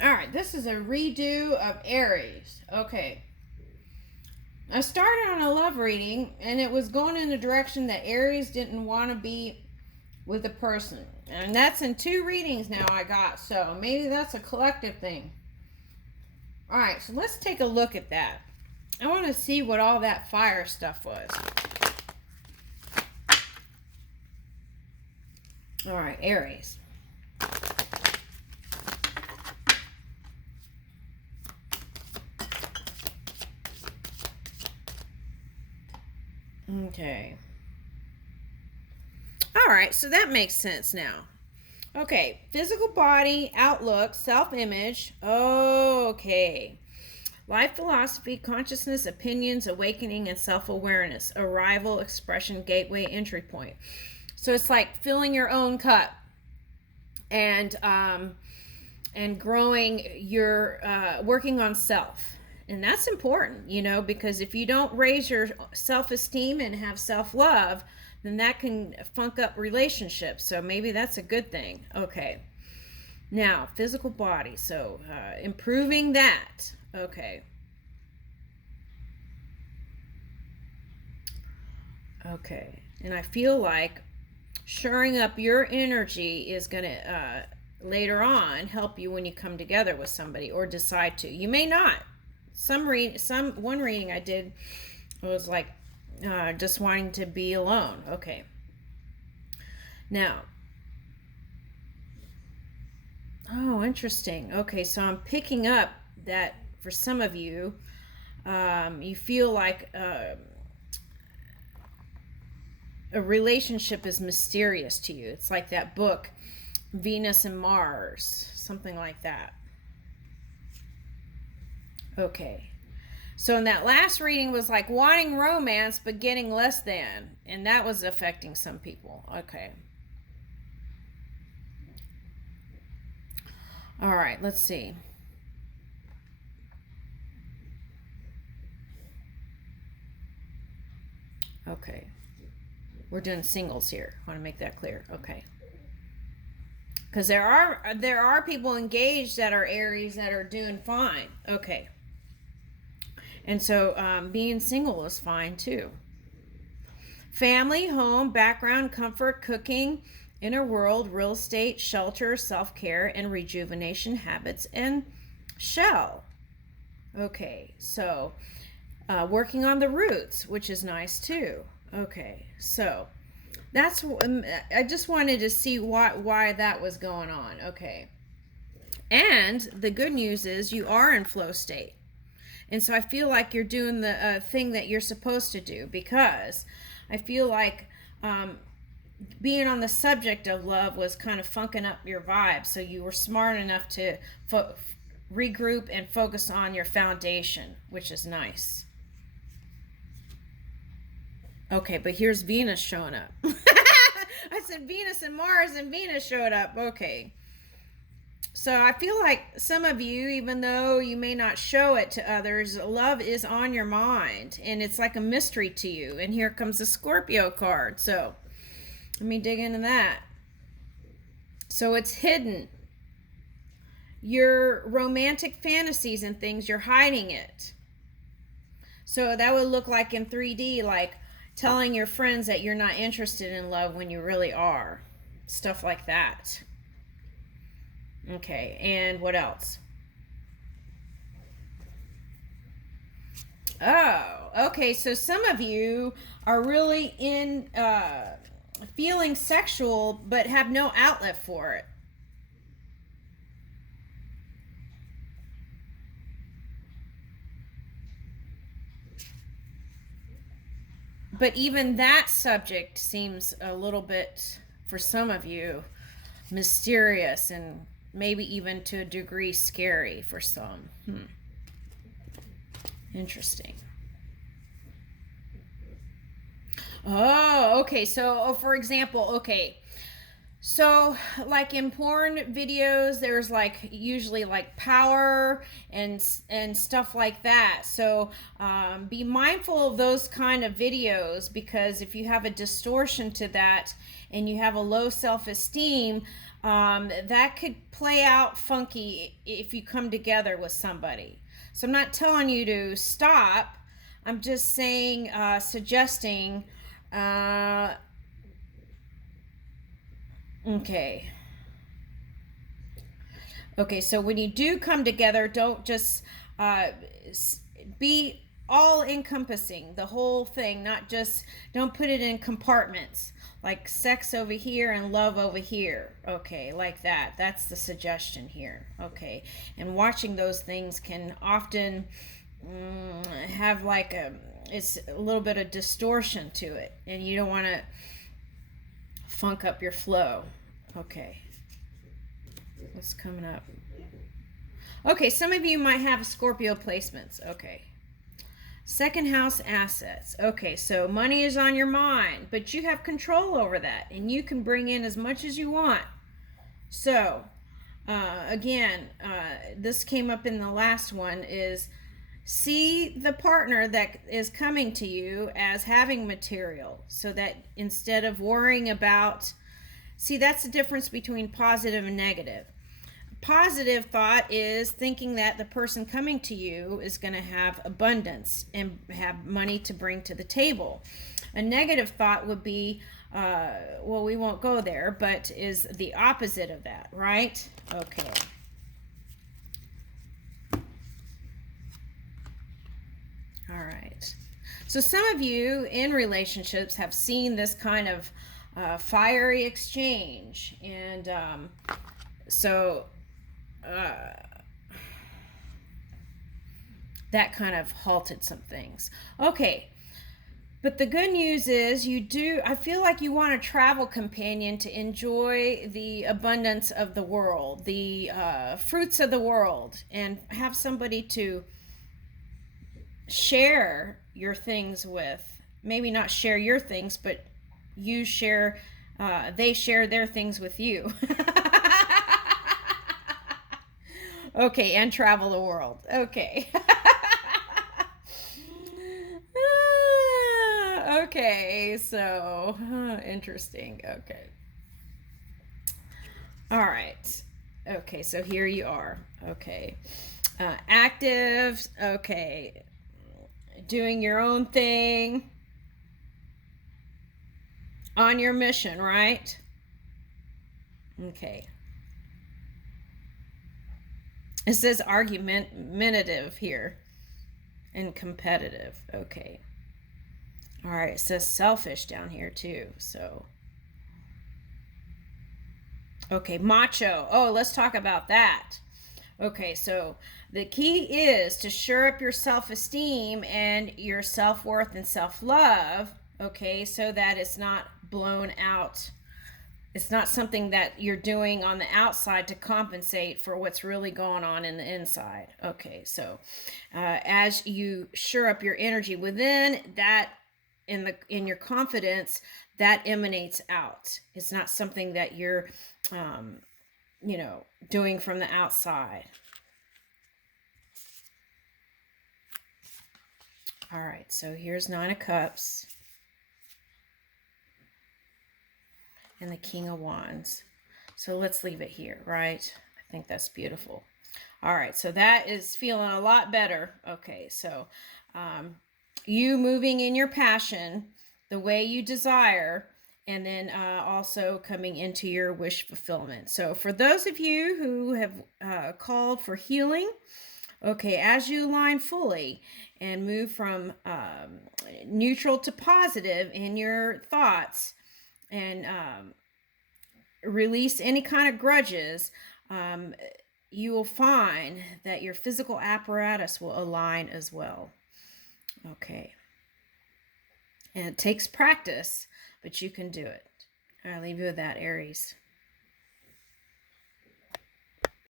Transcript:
All right, this is a redo of Aries. Okay. I started on a love reading and it was going in the direction that Aries didn't want to be with a person. And that's in 2 readings now I got, so maybe that's a collective thing. All right, so let's take a look at that. I want to see what all that fire stuff was. All right, Aries. Okay. All right, so that makes sense now. Okay, physical body, outlook, self-image. Okay. Life philosophy, consciousness, opinions, awakening, and self-awareness. Arrival, expression, gateway, entry point. So it's like filling your own cup and growing your working on self. And that's important, because if you don't raise your self-esteem and have self-love, then that can funk up relationships. So maybe that's a good thing. Okay. Now, physical body. So improving that. Okay. Okay. And I feel like shoring up your energy is going to later on help you when you come together with somebody or decide to. You may not. One reading I did was like just wanting to be alone. Okay. Now, oh, interesting. Okay, so I'm picking up that for some of you, you feel like a relationship is mysterious to you. It's like that book, Venus and Mars, something like that. Okay. So in that last reading was like wanting romance but getting less than, and that was affecting some people. Okay. All right, let's see. Okay. We're doing singles here. I want to make that clear. Okay. Because there are people engaged that are Aries that are doing fine. Okay. And so being single is fine too. Family, home, background, comfort, cooking, inner world, real estate, shelter, self-care, and rejuvenation habits, and shell. Okay, so working on the roots, which is nice too. Okay, so that's I just wanted to see why that was going on. Okay, and the good news is you are in flow state. And so I feel like you're doing the thing that you're supposed to do, because I feel like being on the subject of love was kind of funking up your vibe. So you were smart enough to regroup and focus on your foundation, which is nice. Okay, but here's Venus showing up. I said Venus and Mars, and Venus showed up. Okay. So I feel like some of you, even though you may not show it to others, love is on your mind and it's like a mystery to you. And here comes the Scorpio card. So let me dig into that. So it's hidden. Your romantic fantasies and things, you're hiding it. So that would look like in 3D, like telling your friends that you're not interested in love when you really are. Stuff like that. Okay, and what else? Oh, okay, so some of you are really in feeling sexual but have no outlet for it. But even that subject seems a little bit, for some of you, mysterious and maybe even to a degree scary for some. Interesting. Oh, okay. So, for example, okay. So, like in porn videos, there's like usually like power and stuff like that. So, be mindful of those kind of videos, because if you have a distortion to that and you have a low self-esteem, That could play out funky if you come together with somebody. So I'm not telling you to stop. I'm just saying, suggesting, okay. Okay, so when you do come together, don't just uh, be all encompassing, the whole thing, not just, don't put it in compartments like sex over here and love over here. Okay, like that. That's the suggestion here. Okay, and watching those things can often have like it's a little bit of distortion to it, and you don't want to funk up your flow. Okay, what's coming up? Okay, some of you might have Scorpio placements. Okay. Second house assets. Okay, so money is on your mind, but you have control over that and you can bring in as much as you want. So, again, this came up in the last one is see the partner that is coming to you as having material so that instead of worrying about, see, that's the difference between positive and negative. Positive thought is thinking that the person coming to you is going to have abundance and have money to bring to the table. A negative thought would be, well, we won't go there, but is the opposite of that, right? Okay. All right. So some of you in relationships have seen this kind of fiery exchange, and so that kind of halted some things. Okay, but the good news is I feel like you want a travel companion to enjoy the abundance of the world, the fruits of the world, and have somebody to share your things with. Maybe not share your things, but you share, they share their things with you. Okay, and travel the world. Okay. Okay, so interesting. Okay. All right. Okay, so here you are. Okay. Active. Okay. Doing your own thing. On your mission, right? Okay. It says argumentative here and competitive. Okay. All right. It says selfish down here too. So, okay. Macho. Oh, let's talk about that. Okay. So, the key is to shore up your self esteem and your self worth and self love. Okay. So that it's not blown out. It's not something that you're doing on the outside to compensate for what's really going on in the inside. Okay, so as you shore up your energy within, that in your confidence, that emanates out. It's not something that you're, doing from the outside. All right, so here's Nine of Cups. And the King of Wands. So let's leave it here, right? I think that's beautiful. All right, so that is feeling a lot better. Okay, so you moving in your passion, the way you desire, and then also coming into your wish fulfillment. So for those of you who have called for healing, okay, as you align fully and move from neutral to positive in your thoughts, and release any kind of grudges, you will find that your physical apparatus will align as well. Okay. And it takes practice, but you can do it. I'll leave you with that, Aries.